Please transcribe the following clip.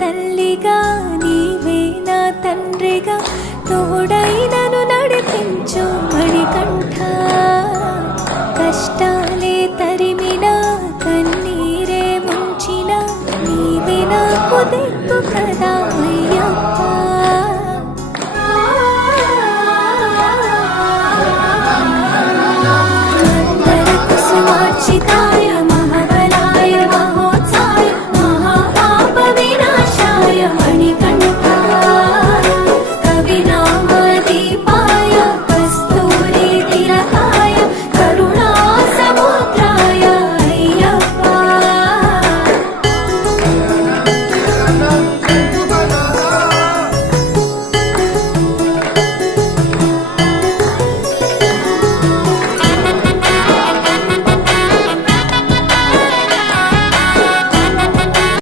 తల్లిగా నీవే నా తండ్రిగా తోడై నన్ను నడిపించు మణికంఠ కష్టాలే తరిమినా కన్నీరే ముంచిన నీవే నాకు దిక్కు కదా అయ్యప్ప మందర కుసుమార్చితా